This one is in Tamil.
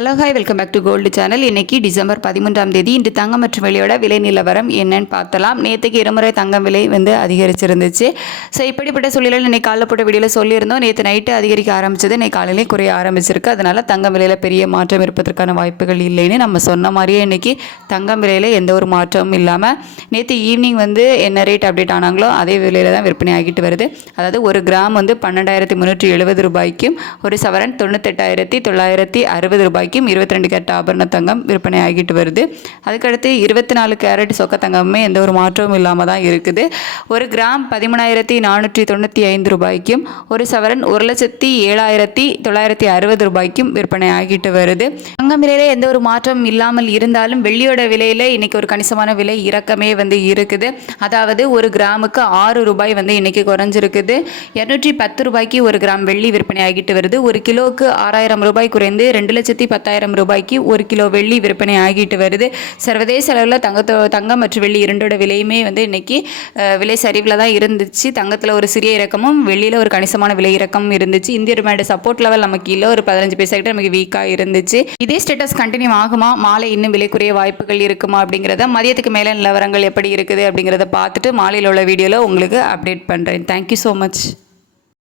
Hello hi welcome back to gold channel. இன்றைக்கி டிசம்பர் 13ஆம் தேதி. இன்று தங்கம் மற்றும் வெள்ளியோட விலை நிலவரம் என்னன்னு பார்த்தலாம். நேற்றுக்கு இருமுறை தங்கம் விலை அதிகரிச்சிருந்துச்சு. ஸோ இப்படிப்பட்ட சூழலில் இன்றைக்கி காலைல போட்ட வீடியோவில் சொல்லியிருந்தோம். நேற்று நைட்டு அதிகரிக்க ஆரம்பிச்சது, இன்றைக்கி காலையிலே குறைய ஆரம்பிச்சிருக்கு. அதனால் தங்கம் விலையில் பெரிய மாற்றம் இருப்பதற்கான வாய்ப்புகள் இல்லைன்னு நம்ம சொன்ன மாதிரியே இன்றைக்கி தங்கம் விலையில் எந்த ஒரு மாற்றமும் இல்லாமல் நேற்று ஈவினிங் என்ன ரேட் அப்டேட் ஆனாங்களோ அதே விலையில் தான் விற்பனை ஆகிட்டு வருது. அதாவது ஒரு கிராம் 12,370 ரூபாய்க்கும், ஒரு சவரன் 98,960 ரூபாய்க்கும் 22 கேரட் ஆபரண தங்கம் விற்பனை ஆகிட்டு வருது. அதுக்கடுத்து 24 கேரட் சொக்க தங்கமே எந்த ஒரு மாற்றமும் இல்லாமல் தான் இருக்குது. ஒரு கிராம் 13,495 ரூபாய்க்கும், ஒரு சவரன் 1,07,960 ரூபாய்க்கும் விற்பனை ஆகிட்டு வருது. தங்கம் விலையில எந்த ஒரு மாற்றமும் இல்லாமல் இருந்தாலும் வெள்ளியோட விலையில இன்னைக்கு ஒரு கணிசமான விலை இறக்கமே இருக்குது. அதாவது ஒரு கிராமுக்கு 6 ரூபாய் இன்னைக்கு குறைஞ்சிருக்குது. 210 ரூபாய்க்கு ஒரு கிராம் வெள்ளி விற்பனை ஆகிட்டு வருது. ஒரு கிலோவுக்கு 6,000 ரூபாய் குறைந்து 2,10,000 ரூபாய்க்கு ஒரு கிலோ வெள்ளி விற்பனை ஆகிட்டு வருது. சர்வதேச அளவில் தங்கம் மற்றும் வெள்ளி இரண்டோட விலையுமே இன்னைக்கு விலை சரிவில் தான் இருந்துச்சு. தங்கத்தில் ஒரு சிறிய இறக்கமும் வெள்ளியில் ஒரு கணிசமான விலை இறக்கமும் இருந்துச்சு. இந்திய ரூபாயோட சப்போர்ட் லெவல் நமக்கு கீழே ஒரு 15 பைசா கிட்ட நமக்கு வீக்காக இருந்துச்சு. இதே ஸ்டேட்டஸ் கண்டினியூ ஆகுமா, மாலை இன்னும் விலை குறைய வாய்ப்புகள் இருக்குமா அப்படிங்கிறத, மதியத்துக்கு மேலே நிலவரங்கள் எப்படி இருக்குது அப்படிங்கிறத பார்த்துட்டு மாலையில் உள்ள வீடியோவில் உங்களுக்கு அப்டேட் பண்ணுறேன். Thank you so much.